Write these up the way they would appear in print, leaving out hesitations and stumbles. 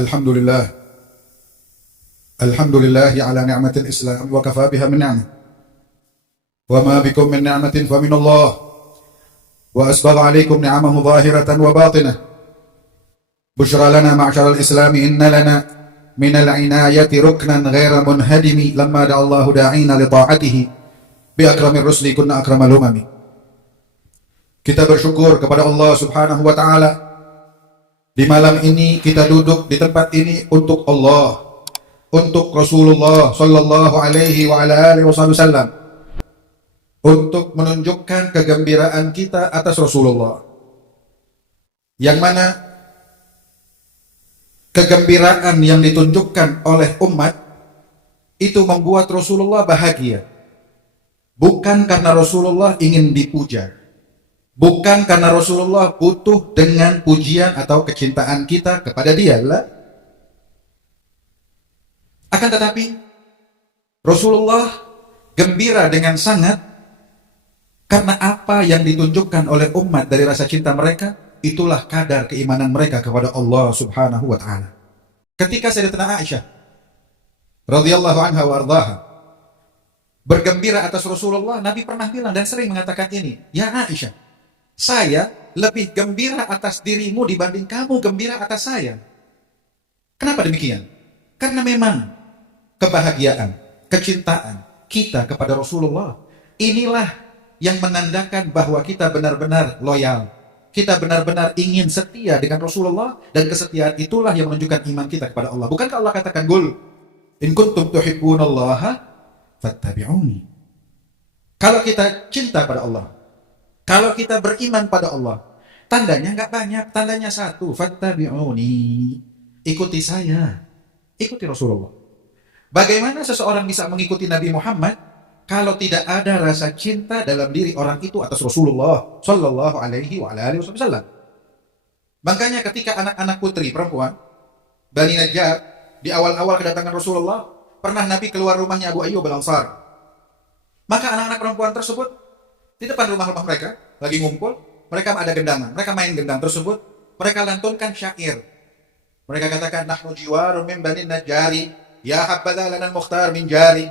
Alhamdulillah. Alhamdulillah ala ni'matil Islam wa kafa biha min ni'mah. Wa ma bikum min ni'matin fa min Allah. Wa asbagha 'alaikum ni'amahu zahiratan wa batinah. Bushra lana ma'syaral Islam inna lana min al-'inayati ruknan ghaira munhadimi lamma da'a Allahu da'ina li ta'atihi bi akramir rusli kunna akramal umami. Kita bersyukur kepada Allah Subhanahu wa taala. Di malam ini kita duduk di tempat ini untuk Allah, untuk Rasulullah sallallahu alaihi wa ala alihi wasallam, untuk menunjukkan kegembiraan kita atas Rasulullah. Yang mana kegembiraan yang ditunjukkan oleh umat itu membuat Rasulullah bahagia. Bukan karena Rasulullah ingin dipuja, bukan karena Rasulullah butuh dengan pujian atau kecintaan kita kepada dia lah. Akan tetapi Rasulullah gembira dengan sangat karena apa yang ditunjukkan oleh umat dari rasa cinta mereka, itulah kadar keimanan mereka kepada Allah Subhanahu wa taala. Ketika Sayyidatina Aisyah radhiyallahu anha wa ardhaha bergembira atas Rasulullah, Nabi pernah bilang dan sering mengatakan ini, "Ya Aisyah, saya lebih gembira atas dirimu dibanding kamu gembira atas saya." Kenapa demikian? Karena memang kebahagiaan, kecintaan kita kepada Rasulullah inilah yang menandakan bahwa kita benar-benar loyal, kita benar-benar ingin setia dengan Rasulullah, dan kesetiaan itulah yang menunjukkan iman kita kepada Allah. Bukankah Allah katakan, "Qul in kuntum tuhibbunallaha fattabi'uni." Kalau kita cinta pada Allah, kalau kita beriman pada Allah, tandanya nggak banyak, tandanya satu, fattabi'uni, ikuti saya, ikuti Rasulullah. Bagaimana seseorang bisa mengikuti Nabi Muhammad kalau tidak ada rasa cinta dalam diri orang itu atas Rasulullah sallallahu alaihi wa alihi wasallam? Makanya ketika anak-anak putri perempuan Bani Najjar di awal-awal kedatangan Rasulullah, pernah Nabi keluar rumahnya Abu Ayyub Al-Ansari. Maka anak-anak perempuan tersebut di depan rumah-rumah mereka lagi ngumpul, mereka ada gendangan, mereka main gendang tersebut, mereka lantunkan syair. Mereka katakan, "Nahnu jiwarun min Bani Najjari, ya habbadha lana al-mukhtar min jari."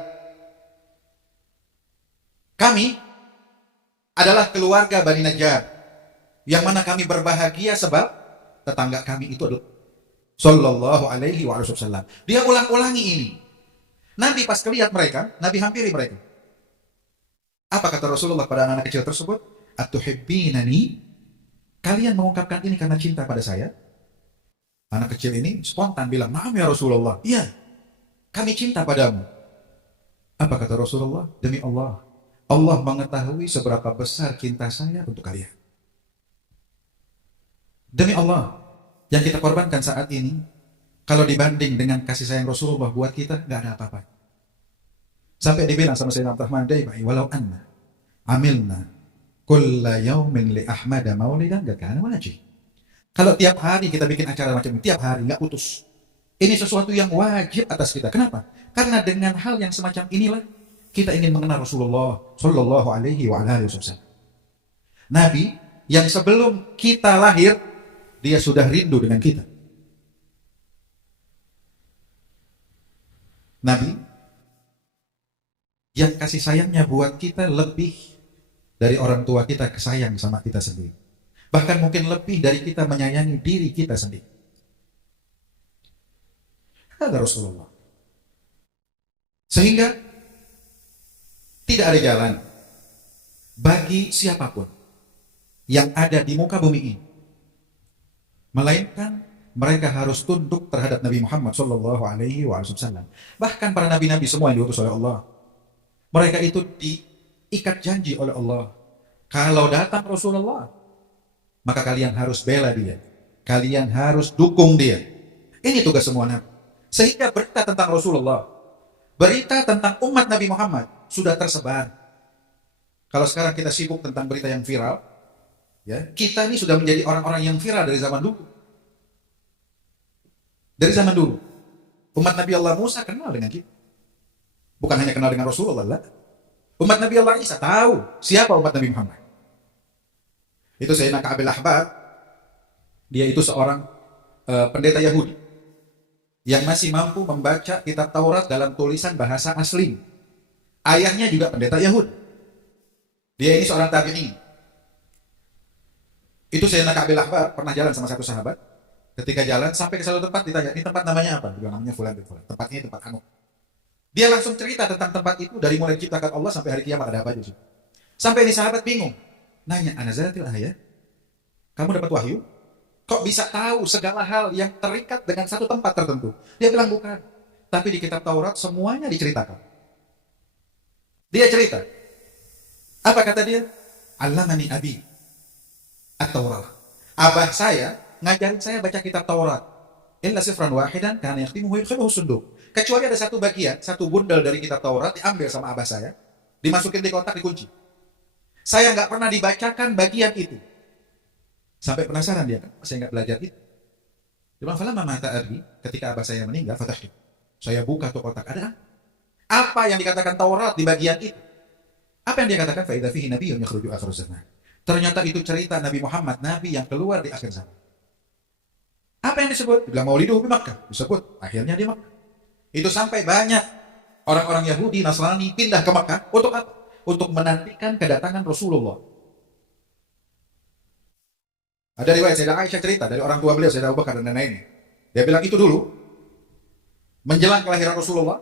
Kami adalah keluarga Bani Najjar, yang mana kami berbahagia sebab tetangga kami itu adalah sallallahu alaihi wasallam. Dia ulang-ulangi ini. Nabi pas kelihat mereka, Nabi hampiri mereka. Apa kata Rasulullah pada anak-anak kecil tersebut? "Atuhibbinani?" Kalian mengungkapkan ini karena cinta pada saya? Anak kecil ini spontan bilang, "Na'am ya Rasulullah." "Iya, kami cinta padamu." Apa kata Rasulullah? "Demi Allah, Allah mengetahui seberapa besar cinta saya untuk kalian." Demi Allah, yang kita korbankan saat ini, kalau dibanding dengan kasih sayang Rasulullah buat kita, nggak ada apa-apa. Sampai dibilang sama Sayyidina Abdurrahman Daibai, "Walau anna amilna kulla yaumin li Ahmada maulidan gak kana wajib." Kalau tiap hari kita bikin acara macam ini, tiap hari nggak putus, ini sesuatu yang wajib atas kita. Kenapa? Karena dengan hal yang semacam inilah kita ingin mengenal Rasulullah sallallahu alaihi wa alihi wasallam. Nabi yang sebelum kita lahir dia sudah rindu dengan kita. Nabi yang kasih sayangnya buat kita lebih dari orang tua kita sayang sama kita sendiri. Bahkan mungkin lebih dari kita menyayangi diri kita sendiri. Ada Rasulullah. Sehingga tidak ada jalan bagi siapapun yang ada di muka bumi ini, melainkan mereka harus tunduk terhadap Nabi Muhammad sallallahu alaihi wasallam. Bahkan para nabi-nabi semua yang diutus oleh Allah, mereka itu diikat janji oleh Allah. Kalau datang Rasulullah, maka kalian harus bela dia, kalian harus dukung dia. Ini tugas semua nabi. Sehingga berita tentang Rasulullah, berita tentang umat Nabi Muhammad sudah tersebar. Kalau sekarang kita sibuk tentang berita yang viral, ya, kita ini sudah menjadi orang-orang yang viral dari zaman dulu. Dari zaman dulu, umat Nabi Allah Musa kenal dengan kita. Bukan hanya kenal dengan Rasulullah, lah. Umat Nabi Allah Isa tahu siapa umat Nabi Muhammad. Itu Sayyidina Ka'ab al-Ahbar, dia itu seorang pendeta Yahudi. yang masih mampu membaca kitab Taurat dalam tulisan bahasa asli. Ayahnya juga pendeta Yahudi. Dia ini seorang tabi'in. Itu Sayyidina Ka'bil Ahbar pernah jalan sama satu sahabat. Ketika jalan sampai ke satu tempat, ditanya, ini tempat namanya apa? Dia bilang, namanya Fulan bin Fulan. Tempat ini tempat anu. Dia langsung cerita tentang tempat itu dari mulai diciptakan Allah sampai hari kiamat ada apa aja. Sampai ini sahabat bingung. Nanya, anazalatil ayat? Kamu dapat wahyu? Kok bisa tahu segala hal yang terikat dengan satu tempat tertentu? Dia bilang bukan. Tapi di kitab Taurat semuanya diceritakan. Dia cerita. Apa kata dia? Allamani abi at-Taurat. Abah saya ngajarin saya baca kitab Taurat. Illa sifran wahidan kana yakhtimuhu yudkhiluhu sunduk. Kecuali ada satu bagian, satu bundel dari kitab Taurat diambil sama abah saya, dimasukin di kotak, dikunci. Saya nggak pernah dibacakan bagian itu. Sampai penasaran dia, kan? Saya nggak belajar itu. Dia bilang, falamma mata abi, ketika abah saya meninggal, fatahtu. Saya buka tuh kotak, ada apa yang dikatakan Taurat di bagian itu? Apa yang dia katakan? Fa idza fihi nabiyyun yakhruju akhir zaman. Ternyata itu cerita Nabi Muhammad, nabi yang keluar di akhir zaman. Apa yang disebut? Dibilang mauliduhu di Makkah. Disebut akhirnya di Makkah. Itu sampai banyak orang-orang Yahudi, Nasrani pindah ke Makkah untuk apa? Untuk menantikan kedatangan Rasulullah. Ada riwayat Sayyidah Aisyah cerita dari orang tua beliau, Sayyidah Abu Bakar dan nenek-nenek. Dia bilang itu dulu menjelang kelahiran Rasulullah,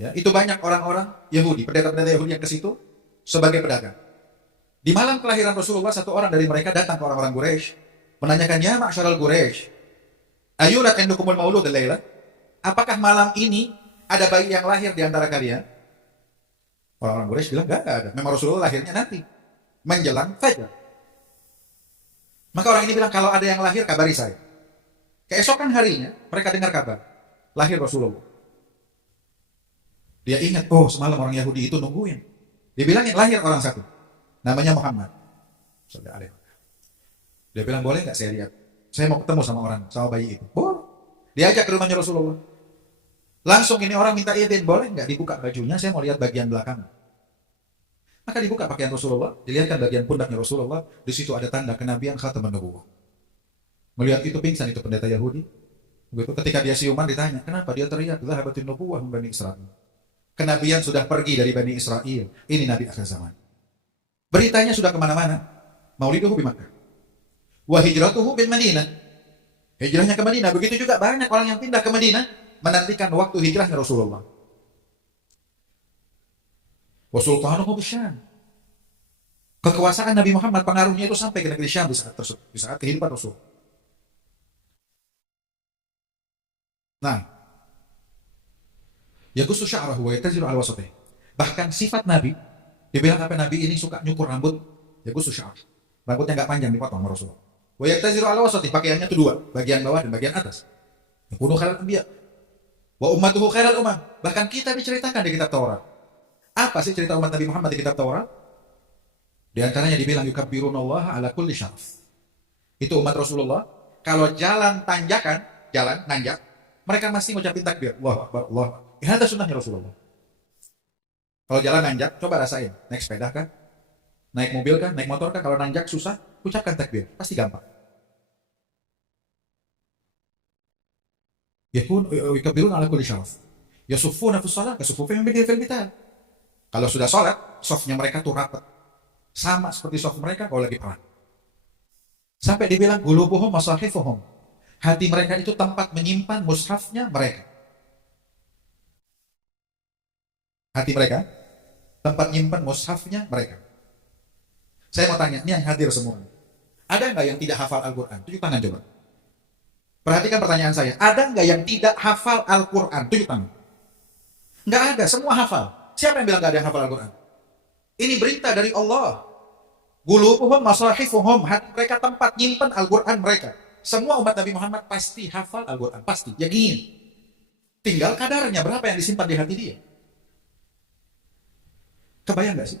ya, itu banyak orang-orang Yahudi, pendeta-pendeta Yahudi yang ke situ sebagai pedagang. Di malam kelahiran Rasulullah, satu orang dari mereka datang ke orang-orang Quraisy, menanyakan, ya ma'syaral Quraisy, ayulat endukumul maulud al-laila? Apakah malam ini ada bayi yang lahir di antara kalian? Orang-orang Quraisy bilang, enggak ada. Memang Rasulullah lahirnya nanti, menjelang fajar. Maka orang ini bilang, kalau ada yang lahir, kabari saya. Keesokan harinya, mereka dengar kabar, lahir Rasulullah. Dia ingat, oh semalam orang Yahudi itu nungguin. Dia bilang, yang lahir orang satu, namanya Muhammad. Dia bilang, boleh nggak saya lihat? Saya mau ketemu sama orang, sama bayi itu. Boleh. Diajak ke rumahnya Rasulullah. Langsung ini orang minta izin, boleh nggak dibuka bajunya, saya mau lihat bagian belakang. Maka dibuka pakaian Rasulullah, dilihatkan bagian pundaknya Rasulullah, di situ ada tanda kenabian khataman nubuwah. Melihat itu pingsan itu pendeta Yahudi. Begitu ketika dia siuman ditanya, kenapa dia teriak, zahabatin nubuwah min Bani Israil. Kenabian sudah pergi dari Bani Israel. Ini Nabi akhir zaman. Beritanya sudah kemana-mana. Mauliduhu bi Makkah. Wa hijratuhu bin Madinah. Hijrahnya ke Madinah. Begitu juga banyak orang yang pindah ke Madinah menantikan waktu hijrahnya Rasulullah. Wa sultanuhu bisyam. Kekuasaan Nabi Muhammad, pengaruhnya itu sampai ke negeri Syam di saat tersebut, di saat kehidupan Rasul. Nah, yaghussu sya'rahu wa yatazilu ala wasatih. Bahkan sifat Nabi, dibilang apa, Nabi ini suka nyukur rambut, yaghussu sya'ar. Rambutnya enggak panjang, dipotong sama Rasulullah. Wa yatazilu ala wasatih, pakaiannya itu dua, bagian bawah dan bagian atas. Yakunu khairal anbiya wa ummatuhu khairal umam. Bahkan kita diceritakan di kitab Taurat. Apa sih cerita umat Nabi Muhammad di kitab Taurat? Di antaranya dibilang yukabbirunallaha ala kulli syaraf. Itu umat Rasulullah, kalau jalan tanjakan, jalan nanjak, mereka masih ngucapin takbir. Allahu Akbar, Allah. Ini ada sunnahnya Rasulullah. Kalau jalan nanjak, coba rasain. Naik sepeda kah? Naik mobil kah? Naik motor kah? Kalau nanjak susah, ucapkan takbir. Pasti gampang. Yukabiruna ala kulli syaraf. Yasuffuna fi shalah kasufufihim fil qital. Kalau sudah sholat, softnya mereka tuh rapat. Sama seperti soft mereka kalau lagi perang. Sampai dibilang, qulubuhum masahifuhum. Hati mereka itu tempat menyimpan mushafnya mereka. Hati mereka, tempat menyimpan mushafnya mereka. Saya mau tanya, ini yang hadir semua. Ada nggak yang tidak hafal Al-Quran? Tunjuk tangan coba. Perhatikan pertanyaan saya. Ada nggak yang tidak hafal Al-Quran? Tunjuk tangan. Nggak ada, semua hafal. Siapa yang bilang gak ada yang hafal Al-Quran? Ini berita dari Allah. Qulubuhum masahifuhum. Hati mereka tempat nyimpan Al-Quran mereka. Semua umat Nabi Muhammad pasti hafal Al-Quran. Pasti. Yakin. Tinggal kadarnya berapa yang disimpan di hati dia. Kebayang gak sih?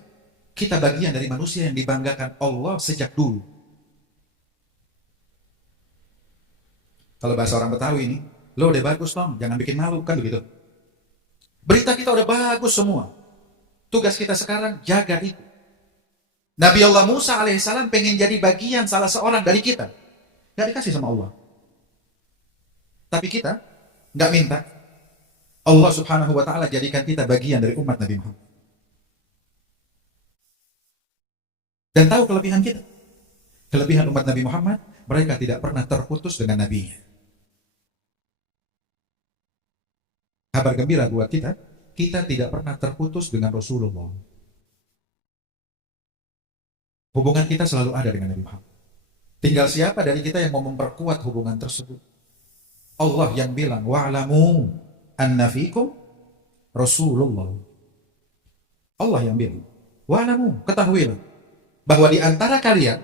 Kita bagian dari manusia yang dibanggakan Allah sejak dulu. Kalau bahasa orang Betawi ini, lo udah bagus Tom, jangan bikin malu, kan begitu. Berita kita udah bagus semua. Tugas kita sekarang jaga itu. Nabi Allah Musa alaihissalam pengen jadi bagian salah seorang dari kita. Gak dikasih sama Allah. Tapi kita nggak minta. Allah Subhanahu wa Ta'ala jadikan kita bagian dari umat Nabi Muhammad. Dan tahu kelebihan kita. Kelebihan umat Nabi Muhammad, mereka tidak pernah terputus dengan nabinya. Kabar gembira buat kita, kita tidak pernah terputus dengan Rasulullah. Hubungan kita selalu ada dengan Nabi Muhammad. Tinggal siapa dari kita yang mau memperkuat hubungan tersebut. Allah yang bilang, wa'lamu anna fikum Rasulullah. Allah yang bilang, wa'lamu, ketahuilah bahwa di antara kalian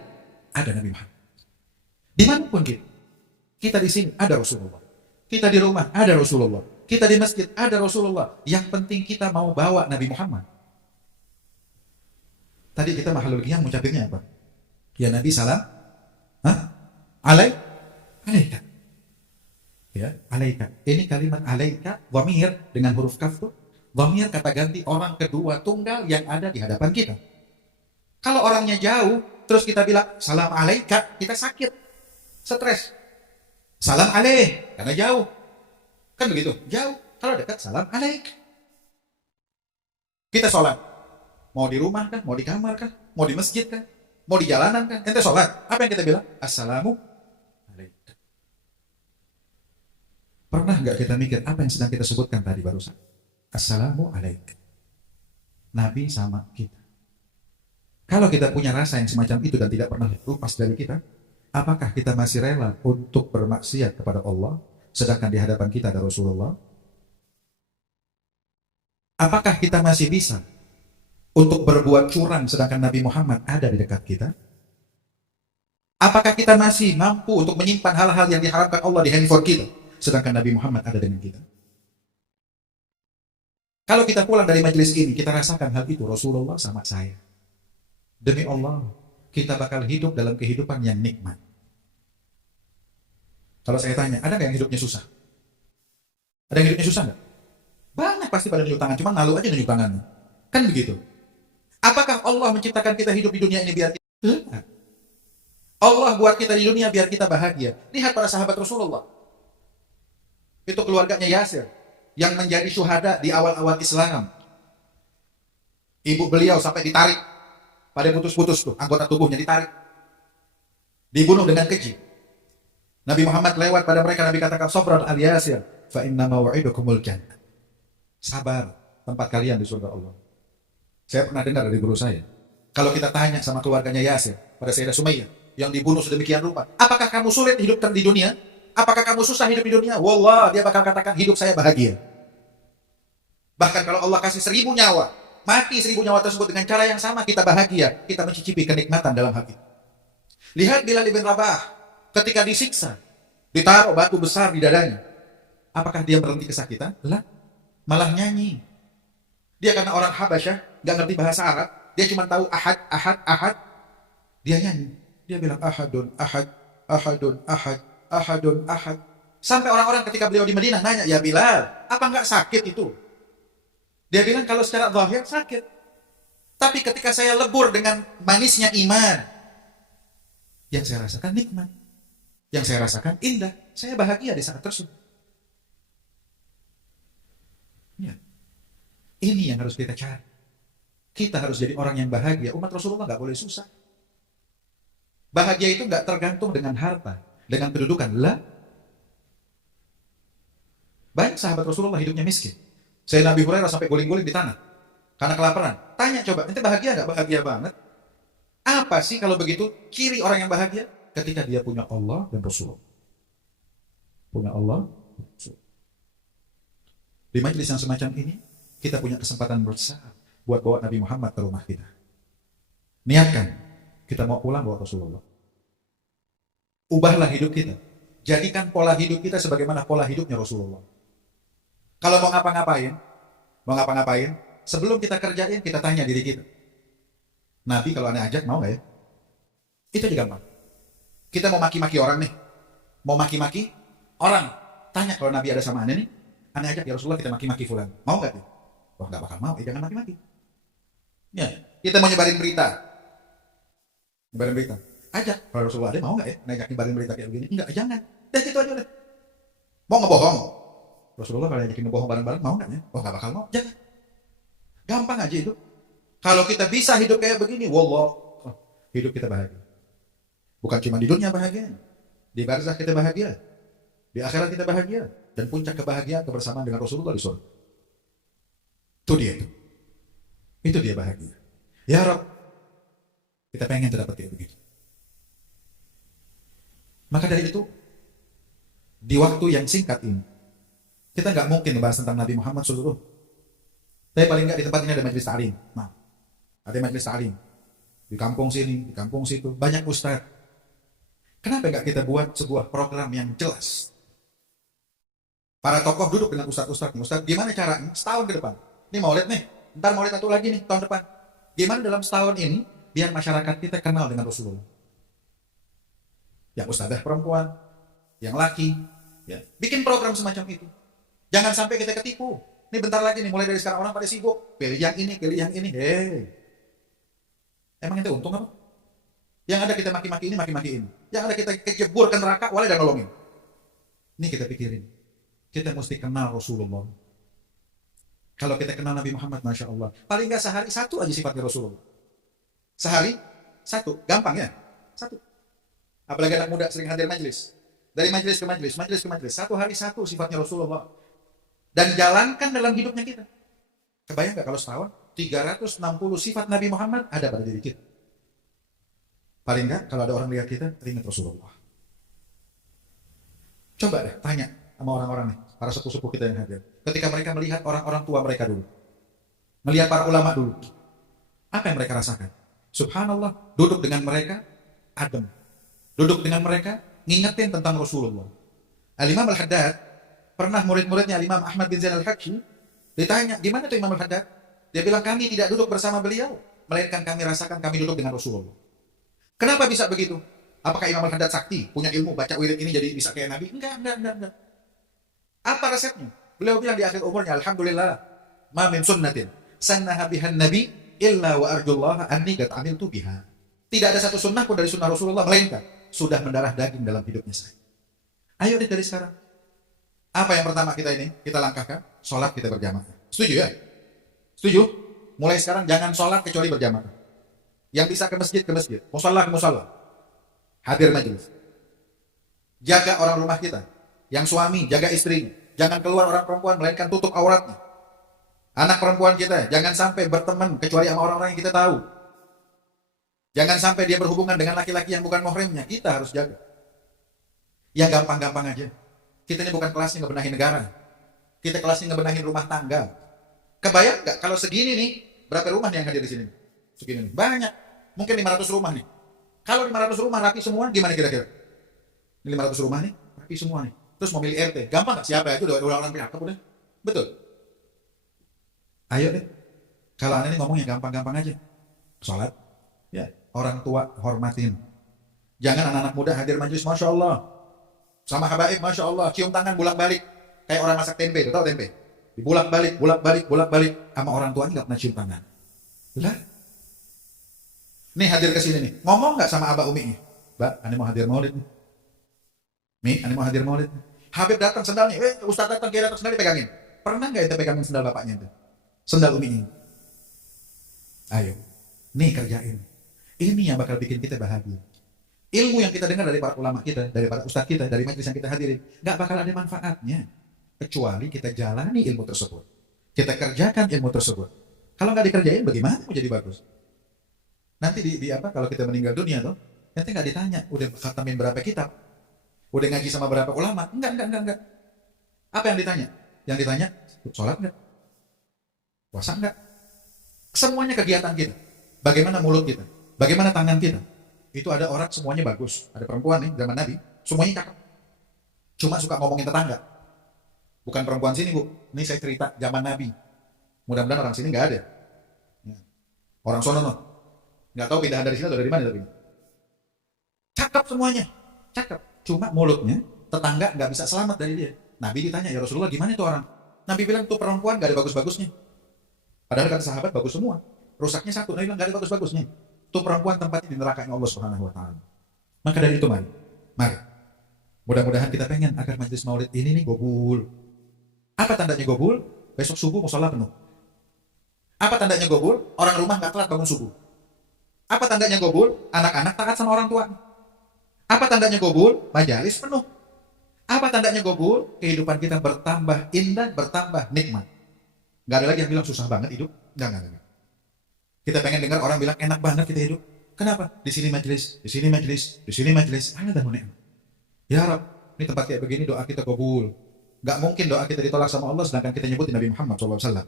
ada Nabi Muhammad. Dimanapun kita di sini ada Rasulullah. Kita di rumah ada Rasulullah. Kita di masjid ada Rasulullah. Yang penting kita mau bawa Nabi Muhammad. Tadi kita mahalul qiyam mengucapinnya apa? Ya Nabi salam. Alaika. Ya, alaika. Ini kalimat alaika, dhamir dengan huruf kaf tuh. Dhamir kata ganti orang kedua tunggal yang ada di hadapan kita. Kalau orangnya jauh, terus kita bilang salam alaika, kita sakit, stres. Salam alaih, karena jauh. Kan begitu, jauh. Kalau dekat, salam alaik. Kita sholat. Mau di rumah kan, mau di kamar kan, mau di masjid kan, mau di jalanan kan. Ente sholat, apa yang kita bilang? Assalamu alaikum. Pernah nggak kita mikir apa yang sedang kita sebutkan tadi barusan? Assalamu alaikum. Nabi sama kita. Kalau kita punya rasa yang semacam itu dan tidak pernah lepas dari kita, apakah kita masih rela untuk bermaksiat kepada Allah, sedangkan di hadapan kita ada Rasulullah? Apakah kita masih bisa untuk berbuat curang sedangkan Nabi Muhammad ada di dekat kita? Apakah kita masih mampu untuk menyimpan hal-hal yang diharamkan Allah di handphone kita sedangkan Nabi Muhammad ada dengan kita? Kalau kita pulang dari majelis ini, kita rasakan hal itu, Rasulullah sama saya. Demi Allah, kita bakal hidup dalam kehidupan yang nikmat. Kalau saya tanya, ada nggak yang hidupnya susah? Ada yang hidupnya susah nggak? Banyak pasti pada nunjuk tangan, cuma malu aja nunjuk tangannya. Kan begitu. Apakah Allah menciptakan kita hidup di dunia ini biar kita? Allah buat kita di dunia biar kita bahagia. Lihat para sahabat Rasulullah. Itu keluarganya Yasir yang menjadi syuhada di awal-awal Islam. Ibu beliau sampai ditarik. Pada putus-putus tuh, anggota tubuhnya ditarik. Dibunuh dengan keji. Nabi Muhammad lewat pada mereka, Nabi katakan, Sabran al-Yasir, fa inna maw'idukumul jannah. Sabar, tempat kalian di surga Allah. Saya pernah dengar dari guru saya, kalau kita tanya sama keluarganya Yasir, pada Sayyidah Sumayyah, yang dibunuh sedemikian rupa, apakah kamu sulit hidup di dunia? Apakah kamu susah hidup di dunia? Wallah, dia bakal katakan, hidup saya bahagia. Bahkan kalau Allah kasih 1000 nyawa, mati 1000 nyawa tersebut dengan cara yang sama, kita bahagia, kita mencicipi kenikmatan dalam hati. Lihat Bilal bin Rabah, ketika disiksa, ditaruh batu besar di dadanya. Apakah dia berhenti kesakitan? Lah, malah nyanyi. Dia karena orang Habasyah, nggak ngerti bahasa Arab, dia cuma tahu ahad, ahad, ahad. Dia nyanyi. Dia bilang ahadun, ahad, ahadun, ahad, ahadun, ahad. Sampai orang-orang ketika beliau di Madinah nanya, ya Bilal, apa nggak sakit itu? Dia bilang kalau secara zahir sakit. Tapi ketika saya lebur dengan manisnya iman, yang saya rasakan nikmat. Yang saya rasakan indah. Saya bahagia di saat tersebut. Ya. Ini yang harus kita cari. Kita harus jadi orang yang bahagia. Umat Rasulullah nggak boleh susah. Bahagia itu nggak tergantung dengan harta, dengan kedudukan. Lah, banyak sahabat Rasulullah hidupnya miskin. Saya Nabi Hurairah sampai guling-guling di tanah karena kelaparan. Tanya coba, ente bahagia nggak? Bahagia banget. Apa sih kalau begitu ciri orang yang bahagia? Ketika dia punya Allah dan Rasulullah. Punya Allah dan Rasulullah. Di majelis yang semacam ini, kita punya kesempatan besar buat bawa Nabi Muhammad ke rumah kita. Niatkan, kita mau pulang bawa Rasulullah. Ubahlah hidup kita. Jadikan pola hidup kita sebagaimana pola hidupnya Rasulullah. Kalau mau ngapa-ngapain, sebelum kita kerjain, kita tanya diri kita. Nabi kalau aneh ajak, mau gak ya? Itu aja gampang. Kita mau maki-maki orang nih. Mau maki-maki orang. Tanya kalau Nabi ada sama aneh nih. Aneh ajak, ya Rasulullah kita maki-maki fulan. Mau gak? Wah gak bakal mau, jangan maki-maki. Ya, kita mau nyebarin berita. Ajak, kalau Rasulullah ada mau gak ya? Ngajak nyebarin berita kayak begini? Enggak, jangan. Dan itu aja udah. Mau ngebohong? Rasulullah kalau yakin bohong bareng-bareng mau nggak ya? Oh nggak bakal mau. Jangan. Gampang aja itu. Kalau kita bisa hidup kayak begini, wallah, hidup kita bahagia. Bukan cuma di dunia bahagia, di barzakh kita bahagia, di akhirat kita bahagia, dan puncak kebahagiaan kebersamaan dengan Rasulullah di surga. Itu dia itu. Itu dia bahagia. Ya Rabb, kita pengen terdapat kayak begitu. Maka dari itu, di waktu yang singkat ini, kita nggak mungkin membahas tentang Nabi Muhammad seluruh. Tapi paling nggak di tempat ini ada majelis ta'lim. Nah, ada majelis ta'lim. Di kampung sini, di kampung situ, banyak ustaz. Kenapa nggak kita buat sebuah program yang jelas? Para tokoh duduk dengan ustaz-ustaz. Ustaz, gimana caranya? Setahun ke depan. Ini maulid nih. Ntar maulid satu lagi nih, tahun depan. Gimana dalam setahun ini, biar masyarakat kita kenal dengan Rasulullah. Yang ustazah perempuan, yang laki. Ya. Bikin program semacam itu. Jangan sampai kita ketipu. Ini bentar lagi nih, mulai dari sekarang orang pada sibuk. Pilih yang ini, pilih yang ini. Emang itu untung apa? Yang ada kita maki-maki ini, maki-maki ini. Yang ada kita kejebur ke neraka, walai dan nolongin. Ini kita pikirin. Kita mesti kenal Rasulullah. Kalau kita kenal Nabi Muhammad, Masya Allah. Paling nggak sehari satu aja sifatnya Rasulullah. Sehari satu. Gampang ya? Satu. Apalagi anak muda sering hadir majelis. Dari majelis ke majelis, majelis ke majelis. Satu hari satu sifatnya Rasulullah. Dan jalankan dalam hidupnya kita. Kebayang nggak kalau setahun 360 sifat Nabi Muhammad ada pada diri kita. Paling nggak kalau ada orang lihat kita teringat Rasulullah. Coba deh tanya sama orang-orang nih, para sepuh-sepuh kita yang hadir. Ketika mereka melihat orang-orang tua mereka dulu, melihat para ulama dulu, apa yang mereka rasakan? Subhanallah, duduk dengan mereka adem, duduk dengan mereka ngingetin tentang Rasulullah. Al-Imam Al-Haddad pernah murid-muridnya Imam Ahmad bin Zain Al-Habsyi ditanya, gimana tuh Imam Al-Haddad? Dia bilang, kami tidak duduk bersama beliau, melainkan kami rasakan kami duduk dengan Rasulullah. Kenapa bisa begitu? Apakah Imam Al-Haddad sakti, punya ilmu, baca wirid ini jadi bisa kayak Nabi? Enggak. Apa resepnya? Beliau bilang di akhir umurnya, Alhamdulillah, ma min sunnatin sannaha bihan nabi illa wa arjullaha anni qad amiltu biha. Tidak ada satu sunnah pun dari sunnah Rasulullah melainkan sudah mendarah daging dalam hidupnya saya. Ayo deh dari sekarang. Apa yang pertama kita langkahkan? Sholat kita berjamaah. Setuju ya? Setuju? Mulai sekarang jangan sholat kecuali berjamaah. Yang bisa ke masjid, musalla ke musalla. Hadir majelis. Jaga orang rumah kita. Yang suami, jaga istrinya. Jangan keluar orang perempuan, melainkan tutup auratnya. Anak perempuan kita, jangan sampai berteman kecuali sama orang-orang yang kita tahu. Jangan sampai dia berhubungan dengan laki-laki yang bukan muhrimnya. Kita harus jaga. Yang gampang-gampang aja. Kita ini bukan kelasnya ngebenahin negara. Kita kelasnya ngebenahin rumah tangga. Kebayang nggak kalau segini nih, berapa rumah nih yang hadir di sini? Segini nih. Banyak. Mungkin 500 rumah nih. Kalau 500 rumah rapi semua, gimana kira-kira? Ini 500 rumah nih, rapi semua nih. Terus mau milih RT, gampang nggak? Siapa ya? Itu udah orang pihak udah. Betul. Ayo deh. Kalau aneh ini ngomongnya gampang-gampang aja. Sholat, ya. Orang tua hormatin. Jangan anak-anak muda hadir majelis, Masya Allah. Sama habaib, Masya Allah. Cium tangan, bolak-balik. Kayak orang masak tempe, tuh, tahu tempe? Bolak-balik, bolak-balik. Sama orang tuanya nggak pernah cium tangan. Lah. Nih hadir ke sini nih. Ngomong nggak sama Abah Umi nih? Mbak, aneh mau hadir maulid nih. Nih, aneh mau hadir maulid nih. Habib datang sendalnya. Ustaz datang, kira datang sendal dipegangin. Pernah nggak ente pegangin sendal bapaknya itu? Sendal Umi ini. Ayo. Nih kerjain. Ini yang bakal bikin kita bahagia. Ilmu yang kita dengar dari para ulama kita, dari para ustaz kita, dari majelis yang kita hadirin, nggak bakal ada manfaatnya. Kecuali kita jalani ilmu tersebut. Kita kerjakan ilmu tersebut. Kalau nggak dikerjain, bagaimana mau jadi bagus? Nanti di apa? Kalau kita meninggal dunia tuh, nanti nggak ditanya, udah khatamin berapa kitab, udah ngaji sama berapa ulama? Enggak. Apa yang ditanya? Yang ditanya, sholat nggak? Puasa nggak? Semuanya kegiatan kita. Bagaimana mulut kita? Bagaimana tangan kita? Itu ada orang semuanya bagus. Ada perempuan nih zaman Nabi, semuanya cakep. Cuma suka ngomongin tetangga. Bukan perempuan sini bu. Ini saya cerita zaman Nabi. Mudah-mudahan orang sini nggak ada. Orang sono no. Nggak tahu pindahan dari sini atau dari mana tapi. Cakep semuanya, cakep. Cuma mulutnya tetangga nggak bisa selamat dari dia. Nabi ditanya, ya Rasulullah gimana itu orang? Nabi bilang tuh perempuan nggak ada bagus-bagusnya. Padahal kata sahabat bagus semua. Rusaknya satu. Nabi bilang nggak ada bagus-bagusnya. Tuh perempuan tempatnya di nerakanya Allah Subhanahu Wa Taala. Maka dari itu mari. Mudah-mudahan kita pengen agar majelis maulid ini nih gobul. Apa tandanya gobul? Besok subuh musola penuh. Apa tandanya gobul? Orang rumah nggak telat bangun subuh. Apa tandanya gobul? Anak-anak taat sama orang tua. Apa tandanya gobul? Majalis penuh. Apa tandanya gobul? Kehidupan kita bertambah indah, bertambah nikmat. Gak ada lagi yang bilang susah banget hidup. Jangan. Kita pengen dengar orang bilang enak banget kita hidup. Kenapa? Di sini majelis, di sini majelis, di sini majelis. Ada nikmat. Ya Rab, ini tempat kayak begini doa kita gobul. Gak mungkin doa kita ditolak sama Allah sedangkan kita nyebutin Nabi Muhammad SAW.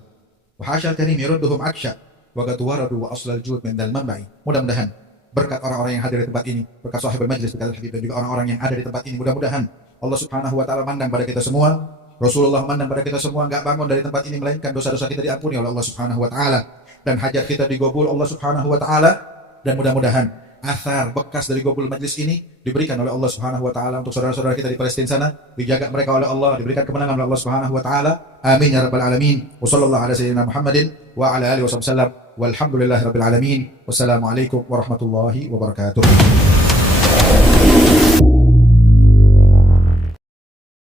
Wa hasyal karim yurduhum aksya wa gatuwaradu wa aslal jud min dal manba'i. Mudah-mudahan berkat orang-orang yang hadir di tempat ini, berkat sahibul majlis, berkat Habib dan juga orang-orang yang ada di tempat ini, mudah-mudahan Allah Subhanahu wa taala mandang pada kita semua. Rasulullah mandang pada kita semua, enggak bangun dari tempat ini melainkan dosa-dosa kita diampuni oleh Allah Subhanahu wa taala dan hajat kita digobul Allah Subhanahu wa taala, dan mudah-mudahan athar bekas dari gobul majlis ini diberikan oleh Allah Subhanahu wa taala untuk saudara-saudara kita di Palestina sana, dijaga mereka oleh Allah, diberikan kemenangan oleh Allah Subhanahu wa taala. Amin ya rabbal alamin. Wa sallallahu ala sayyidina Muhammadin wa ala alihi wasallam. Walhamdulillahirabbil alamin. Wassalamualaikum warahmatullahi wabarakatuh.